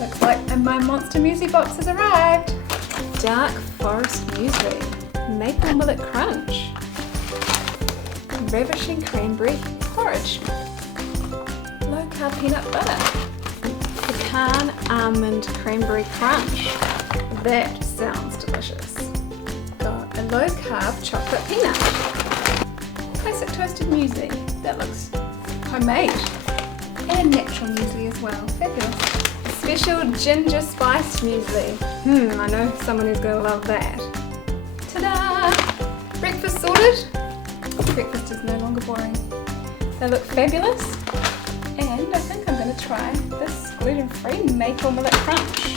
Looks like my Monster Muesli box has arrived. Dark Forest Muesli, Maple Millet Crunch, Ravishing Cranberry Porridge, Low Carb Peanut Butter, Pecan Almond Cranberry Crunch. That sounds delicious. Got a low carb chocolate peanut. Classic toasted muesli. That looks homemade. And natural muesli as well. Fabulous. Special ginger spiced muesli. I know someone who's going to love that. Ta-da! Breakfast sorted. Breakfast is no longer boring. They look fabulous. And I think I'm going to try this gluten-free maple millet crunch.